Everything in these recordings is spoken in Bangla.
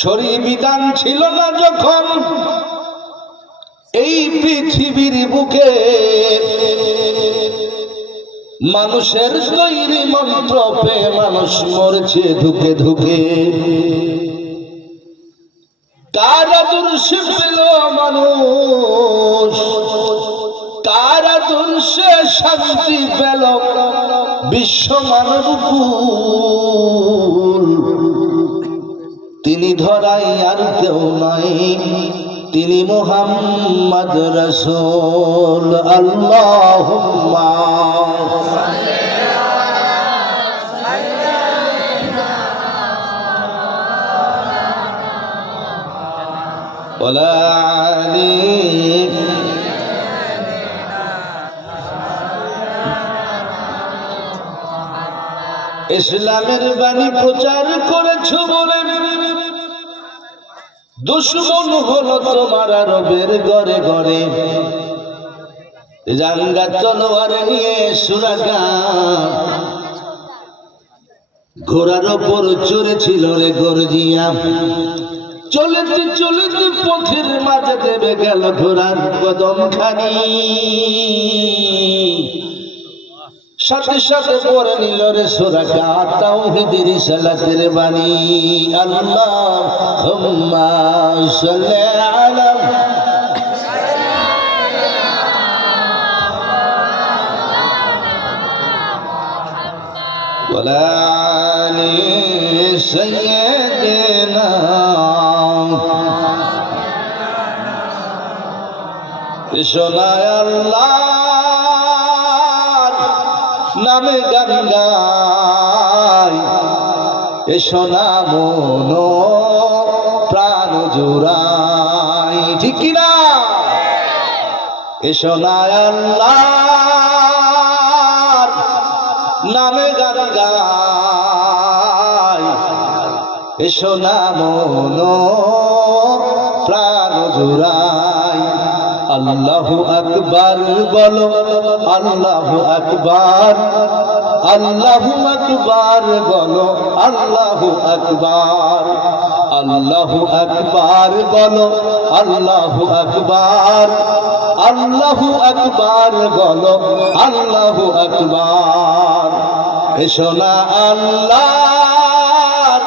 শরীর বিধান ছিল না যখন এই পৃথিবীর বুকে, মানুষের তৈরি মন্ত্র পেয়ে মানুষ মরছে ধুকে ধুকে। কার আদর্শে পেল মানুষ, কার আদর্শে শান্তি পেল বিশ্ব মানবকুল। তিনি ধরাই আর কেউ নাই, তিনি মুহাম্মদ রাসূল। আল্লাহুম্মা ওয়ালা আলি। ইসলামের বাণী প্রচার করেছ বলে দুশ্মন হলো তোমার আরবের ঘরে ঘরে। জাঙ্গা তলোয়ার নিয়ে সুরাগা ঘোড়ার ওপর চড়েছিল রে গর্জিয়া। চলতে চলতে পথের মাঝে দেবে গেল ঘোড়ার কদম খানি, সাথে সাথে পড়ে নিল রে সুরাগা তাওহীদের রিসালাতের বাণী। আল্লাহুম্মা সাল্লি আলা ওয়ালা আলি সাইয়্যিদিনা। শোনায় আল্লাহর নামে গান গাই, এসো না মন প্রাণ জুড়াই, ঠিক কিনা? এসো না আল্লাহর নামে গান গাই, এসো না মন প্রাণ জুড়াই। আল্লাহু আকবার বলো, আল্লাহু আকবার, আল্লাহু আকবার বলো, আল্লাহু আকবার, আল্লাহু আকবার বলো, আল্লাহু আকবার, আল্লাহু আকবার বলো, আল্লাহু আকবার। এসো না আল্লাহর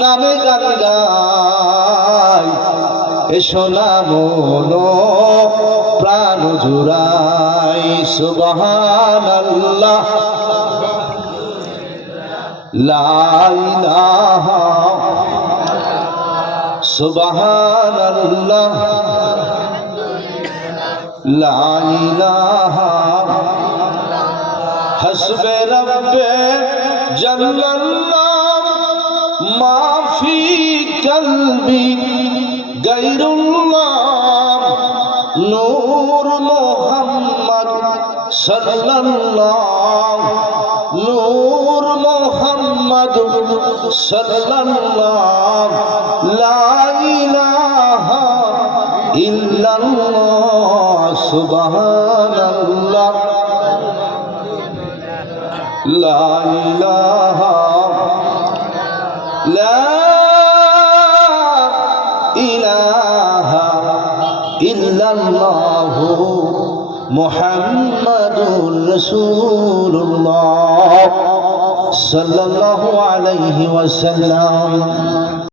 নামে গান গাই, এসো না মন প্রাণ জুড়াই। সুবহানাল্লাহ লা ইলাহা, সুবহানাল্লাহ লা ইলাহা, হাসবে রব্বে জাল্লাল্লাহ মা ফি কলবি গায়রুল্লাহ, নূর মুহাম্মদ সাল্লাল্লাহ, নূর মুহাম্মদ সাল্লাল্লাহ, লা ইলাহা ইল্লাল্লাহ, সুবহানাল্লাহ লা ইলাহা, লা ইলাহা ইল্লাল্লাহু মুহাম্মাদুর রাসূলুল্লাহ সাল্লাল্লাহু আলাইহি ওয়াসাল্লাম।